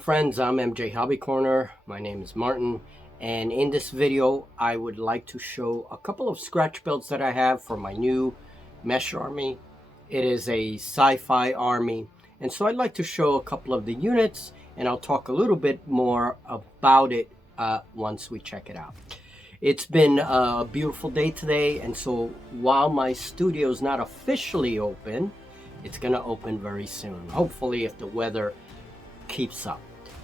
Friends, I'm MJ Hobby Corner. My name is Martin, and in this video I would like to show a couple of scratch builds that I have for my new mesh army. It is a sci-fi army, and so I'd like to show a couple of the units, and I'll talk a little bit more about it once we check it out. It's been a beautiful day today, and so while my studio is not officially open, it's gonna open very soon, hopefully if the weather keeps up.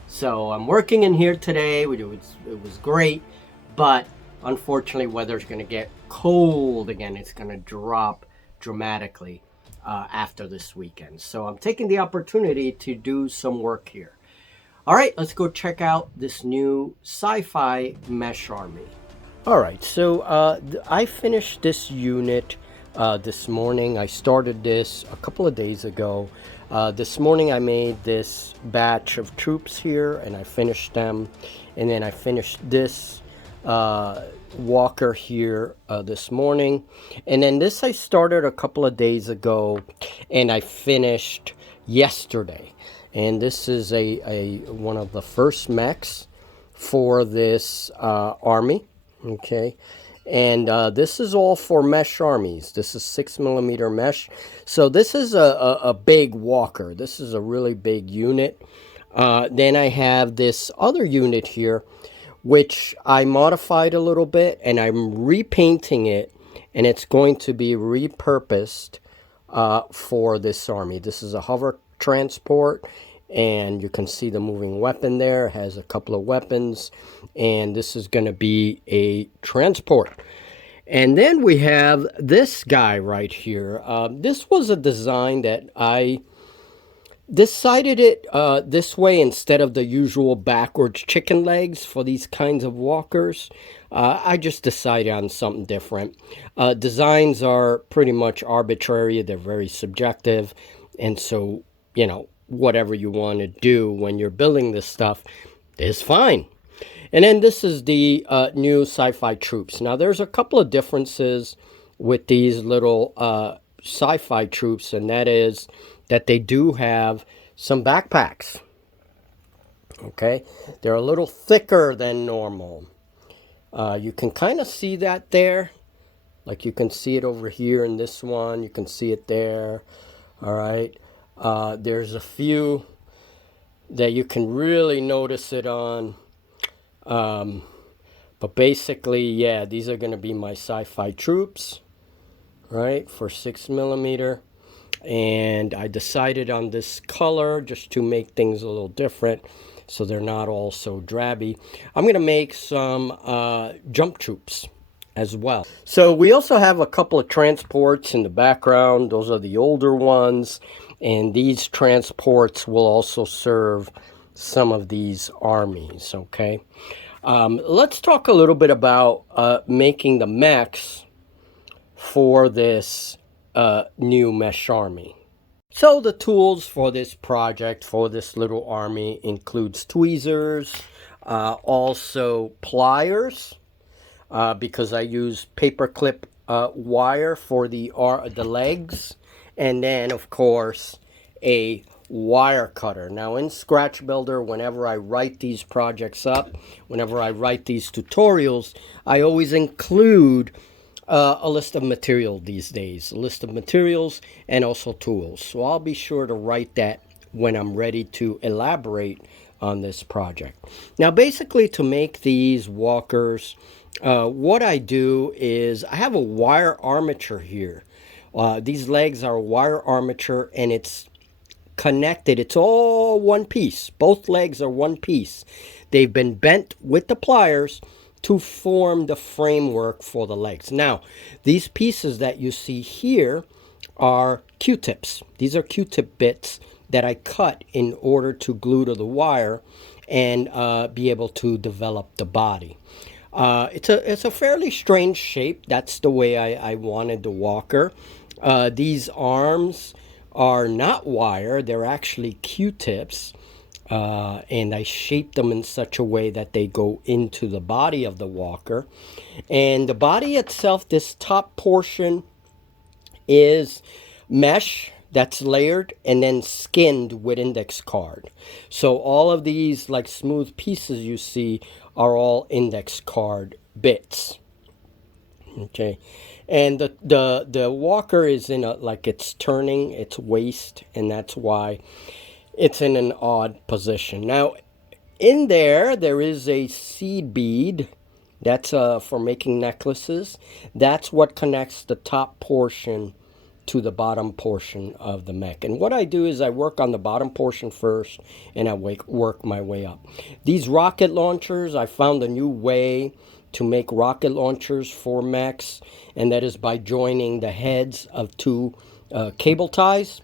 So I'm working in here today. It was great, but unfortunately weather's going to get cold again. It's going to drop dramatically after this weekend. So I'm taking the opportunity to do some work here. All right, let's go check out this new sci-fi mesh army. All right, so I finished this unit this morning. I started this a couple of days ago. This morning I made this batch of troops here and I finished them, and then I finished this walker here this morning, and then this I started a couple of days ago and I finished yesterday. And this is a one of the first mechs for this army. Okay, and this is all for mesh armies. This is 6mm mesh. So this is a big walker. This is a really big unit. Then I have this other unit here, which I modified a little bit, and I'm repainting it, and it's going to be repurposed for this army. This is a hover transport, and you can see the moving weapon there. It has a couple of weapons, and this is going to be a transport. And then we have this guy right here. This was a design that I decided it this way instead of the usual backwards chicken legs for these kinds of walkers. I just decided on something different. Designs are pretty much arbitrary. They're very subjective. And so, you know, whatever you want to do when you're building this stuff is fine. And then this is the new sci-fi troops. Now there's a couple of differences with these little sci-fi troops, and that is that they do have some backpacks. Okay, they're a little thicker than normal. You can kind of see that there. Like you can see it over here in this one. You can see it there. All right. There's a few that you can really notice it on. But basically, yeah, these are going to be my sci-fi troops, right, for 6mm. And I decided on this color just to make things a little different, so they're not all so drabby. I'm going to make some jump troops as well. So we also have a couple of transports in the background. Those are the older ones, and these transports will also serve some of these armies. Okay, let's talk a little bit about making the mechs for this new mesh army. So the tools for this project, for this little army, includes tweezers, also pliers, because I use paperclip wire for the legs, and then of course a wire cutter. Now in Scratchbuilder, whenever I write these projects up, whenever I write these tutorials, I always include a list of material these days, a list of materials and also tools. So I'll be sure to write that when I'm ready to elaborate on this project. Now basically, to make these walkers, what I do is I have a wire armature here. These legs are wire armature, and it's connected. It's all one piece. Both legs are one piece. They've been bent with the pliers to form the framework for the legs. Now, these pieces that you see here are Q-tips. These are Q-tip bits that I cut in order to glue to the wire and be able to develop the body. It's a fairly strange shape. That's the way I wanted the walker. These arms are not wire. They're actually Q-tips. and I shaped them in such a way that they go into the body of the walker. And the body itself, this top portion is mesh that's layered and then skinned with index card. So all of these like smooth pieces you see are all index card bits. Okay, and the walker is in a, like, it's turning its waist, and that's why it's in an odd position. Now in there is a seed bead. That's for making necklaces. That's what connects the top portion to the bottom portion of the mech. And what I do is I work on the bottom portion first, and I work my way up. These rocket launchers, I found a new way to make rocket launchers for mechs, and that is by joining the heads of two cable ties.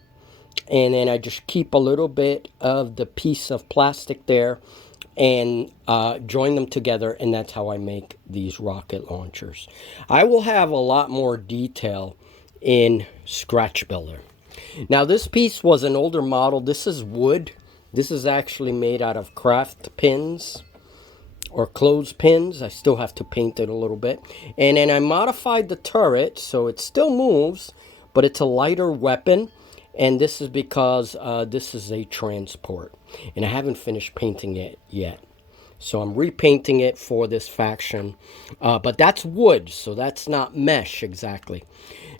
And then I just keep a little bit of the piece of plastic there and join them together, and that's how I make these rocket launchers. I will have a lot more detail in Scratchbuilder. Now this piece was an older model. This is wood. This is actually made out of craft pins or clothespins. I still have to paint it a little bit. And then I modified the turret so it still moves, but it's a lighter weapon. And this is because this is a transport. And I haven't finished painting it yet. So I'm repainting it for this faction. But that's wood, so that's not mesh exactly.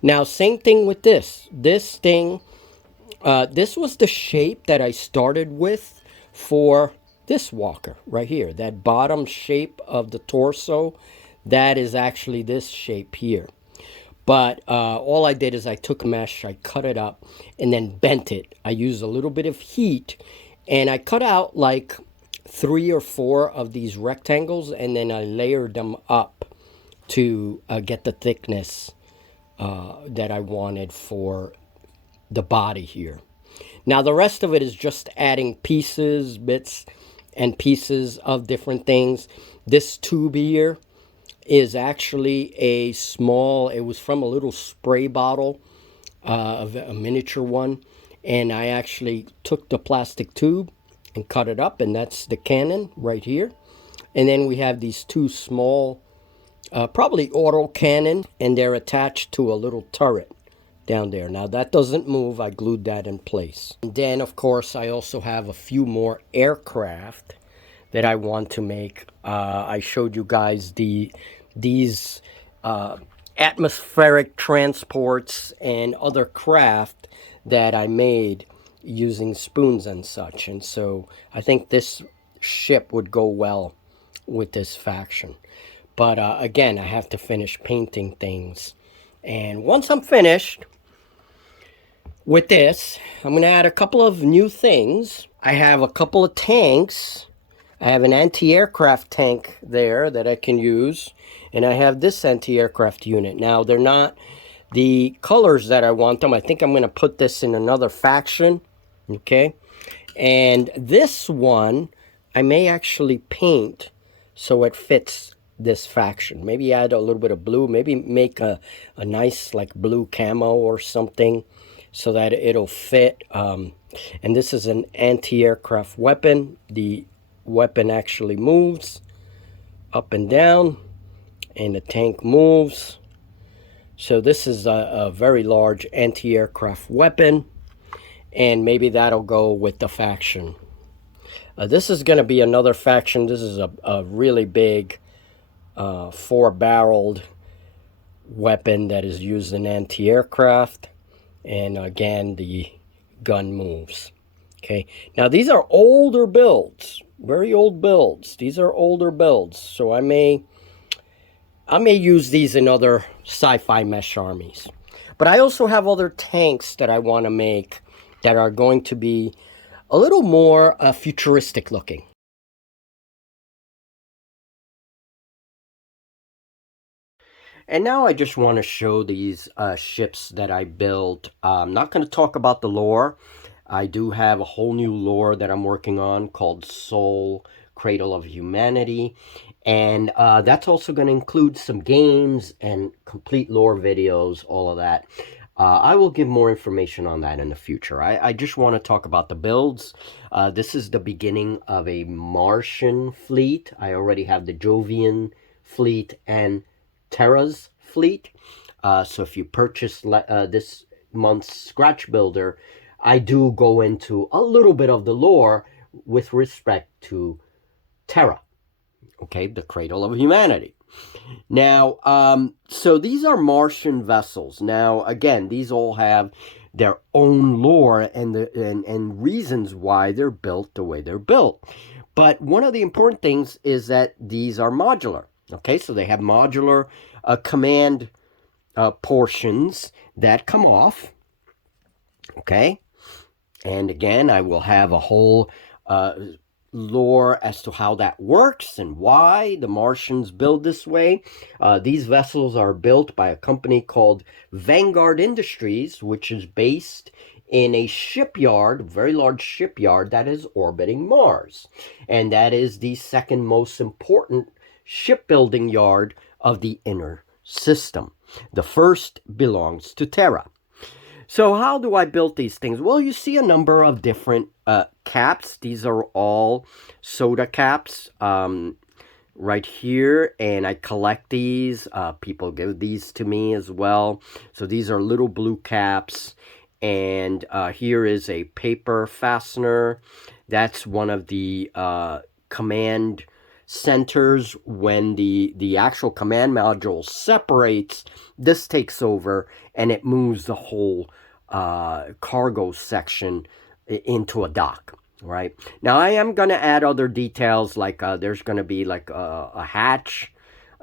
Now, same thing with this. This thing, this was the shape that I started with for this walker right here. That bottom shape of the torso, that is actually this shape here. But all I did is I took mesh, I cut it up, and then bent it. I used a little bit of heat, and I cut out like 3 or 4 of these rectangles, and then I layered them up to get the thickness that I wanted for the body here. Now the rest of it is just adding pieces, bits and pieces of different things. This tube here is actually a small, it was from a little spray bottle, a miniature one, and I actually took the plastic tube and cut it up, and that's the cannon right here. And then we have these 2 small, probably auto cannon, and they're attached to a little turret down there. Now that doesn't move, I glued that in place. And then of course I also have a few more aircraft that I want to make. I showed you guys these atmospheric transports and other craft that I made using spoons and such. And so I think this ship would go well with this faction. But again, I have to finish painting things. And once I'm finished with this, I'm going to add a couple of new things. I have a couple of tanks. I have an anti-aircraft tank there that I can use. And I have this anti-aircraft unit. Now, they're not the colors that I want them. I think I'm going to put this in another faction. Okay. And this one, I may actually paint so it fits this faction. Maybe add a little bit of blue. Maybe make a nice like blue camo or something so that it'll fit. And this is an anti-aircraft weapon. The weapon actually moves up and down, and the tank moves. So this is a very large anti-aircraft weapon, and maybe that'll go with the faction. This is going to be another faction. This is a really big 4-barreled weapon that is used in anti-aircraft, and again the gun moves. Okay, now these are older builds, very old builds. These are older builds, so I may use these in other sci-fi mesh armies. But I also have other tanks that I want to make that are going to be a little more futuristic looking. And now I just want to show these ships that I built. I'm not going to talk about the lore. I do have a whole new lore that I'm working on called Soul, Cradle of Humanity. And that's also going to include some games and complete lore videos, all of that. I will give more information on that in the future. I just want to talk about the builds. This is the beginning of a Martian fleet. I already have the Jovian fleet and Terra's fleet. So if you purchase this month's Scratch Builder, I do go into a little bit of the lore with respect to Terra, okay, the cradle of humanity. Now, so these are Martian vessels. Now, again, these all have their own lore and reasons why they're built the way they're built. But one of the important things is that these are modular. Okay, so they have modular command portions that come off. Okay, and again, I will have a whole lore as to how that works and why the Martians build this way. These vessels are built by a company called Vanguard Industries, which is based in a shipyard, a very large shipyard that is orbiting Mars. And that is the second most important shipbuilding yard of the inner system. The first belongs to Terra. So how do I build these things? Well, you see a number of different caps. These are all soda caps right here, and I collect these. People give these to me as well. So these are little blue caps, and here is a paper fastener. That's one of the command centers. When the actual command module separates, this takes over and it moves the whole cargo section into a dock. Right now, I am going to add other details, like there's going to be like a hatch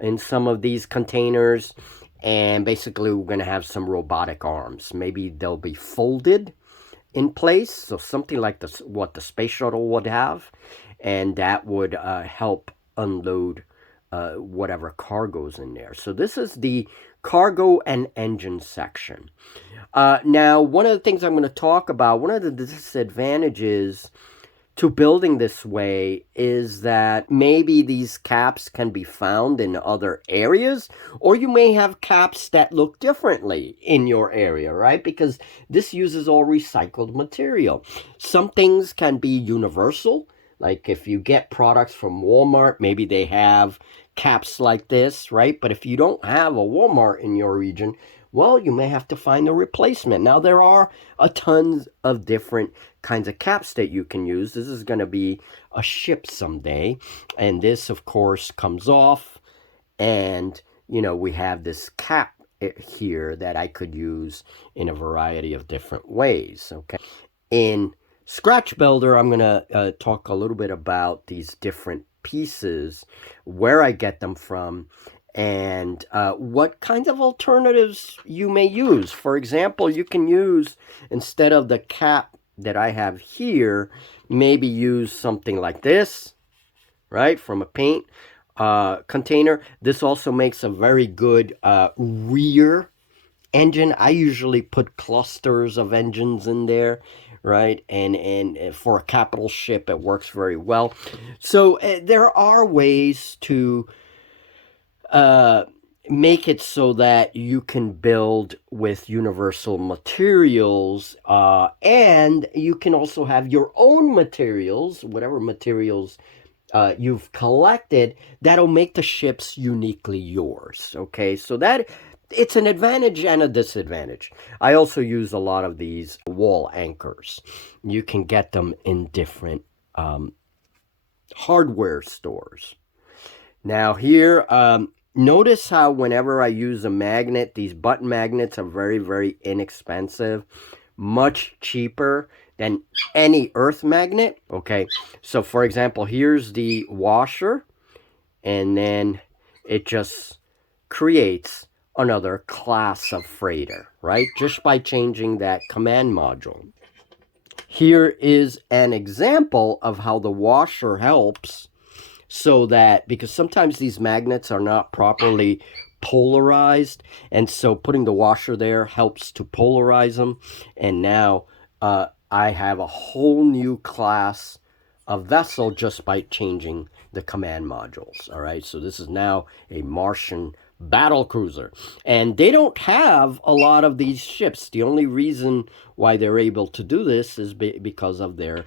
in some of these containers, and basically we're going to have some robotic arms. Maybe they'll be folded in place, so something like what the space shuttle would have, and that would help unload whatever cargo's in there. So this is the cargo and engine section. Now, one of the things I'm going to talk about, one of the disadvantages to building this way is that maybe these caps can be found in other areas, or you may have caps that look differently in your area, right? Because this uses all recycled material. Some things can be universal, like if you get products from Walmart, maybe they have caps like this, right? But if you don't have a Walmart in your region, well, you may have to find a replacement. Now, there are a tons of different kinds of caps that you can use. This is going to be a ship someday. And this, of course, comes off. And, you know, we have this cap here that I could use in a variety of different ways, okay? In Scratch Builder, I'm going to talk a little bit about these different pieces, where I get them from, and what kinds of alternatives you may use. For example, you can use, instead of the cap that I have here, maybe use something like this, right, from a paint container. This also makes a very good rear engine. I usually put clusters of engines in there, right? And for a capital ship, it works very well. So there are ways to make it so that you can build with universal materials, and you can also have your own materials, whatever materials you've collected, that'll make the ships uniquely yours. Okay, so that it's an advantage and a disadvantage. I also use a lot of these wall anchors. You can get them in different hardware stores. Now here, notice how whenever I use a magnet, these button magnets are very, very inexpensive, much cheaper than any earth magnet. Okay, so for example, here's the washer, and then it just creates another class of freighter, right? Just by changing that command module. Here is an example of how the washer helps, so that, because sometimes these magnets are not properly polarized, and so putting the washer there helps to polarize them. And now I have a whole new class of vessel just by changing the command modules. All right, so this is now a Martian battle cruiser. And they don't have a lot of these ships. The only reason why they're able to do this is because of their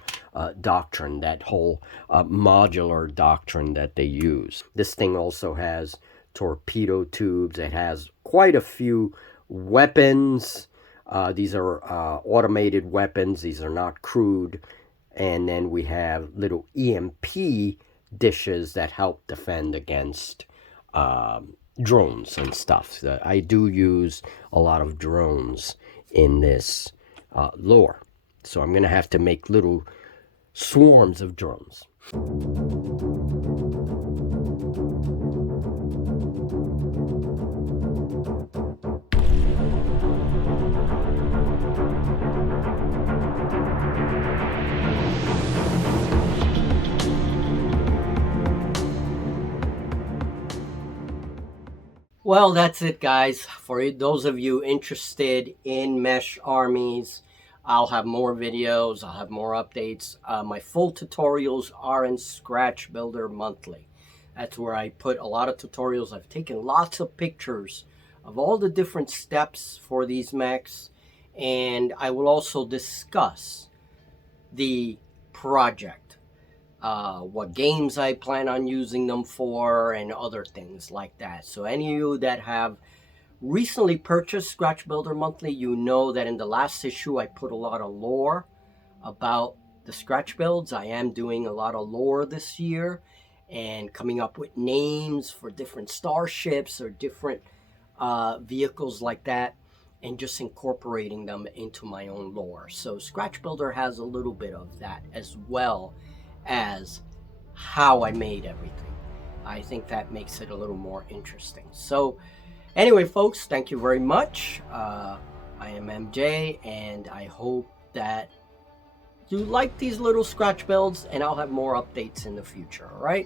doctrine, that whole modular doctrine that they use. This thing also has torpedo tubes. It has quite a few weapons. These are automated weapons. These are not crewed. And then we have little EMP dishes that help defend against drones and stuff. I do use a lot of drones in this lore. So I'm going to have to make little swarms of drones. Well, that's it, guys. For those of you interested in mesh armies, I'll have more videos. I'll have more updates. My full tutorials are in Scratchbuilder Monthly. That's where I put a lot of tutorials. I've taken lots of pictures of all the different steps for these mechs. And I will also discuss the project. What games I plan on using them for, and other things like that. So any of you that have recently purchased Scratchbuilder Monthly, you know that in the last issue I put a lot of lore about the Scratch builds. I am doing a lot of lore this year and coming up with names for different starships or different vehicles like that, and just incorporating them into my own lore. So Scratchbuilder has a little bit of that, as well as how I made everything. I think that makes it a little more interesting. So anyway, folks, thank you very much. I am MJ, and I hope that you like these little scratch builds, and I'll have more updates in the future. All right.